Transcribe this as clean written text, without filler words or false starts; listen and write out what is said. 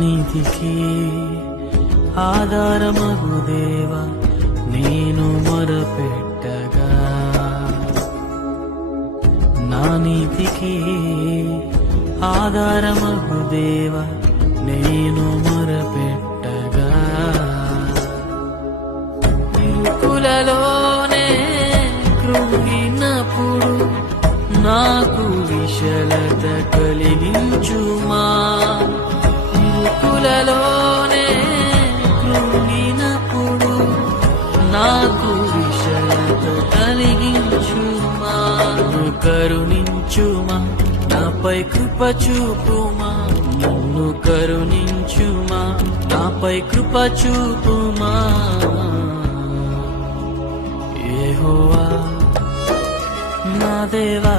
నీతికి ఆధారమగు దేవా నేను మొరపెట్టగా, నా నీతికి ఆధారమగు దేవా నేను మొరపెట్టగా, ఇరుకులలోనే కృంగినప్పుడు నాకు విశలత కలిగించుమా. ఇరుకులలోనే కృంగినప్పుడు నాకు విశలత కలిగించుమా. నన్ను కరుణించుమా, నాపై కృప చూపుమా. నన్ను కరుణించుమా, నాపై కృప చూపుమా. యెహోవా నా దేవా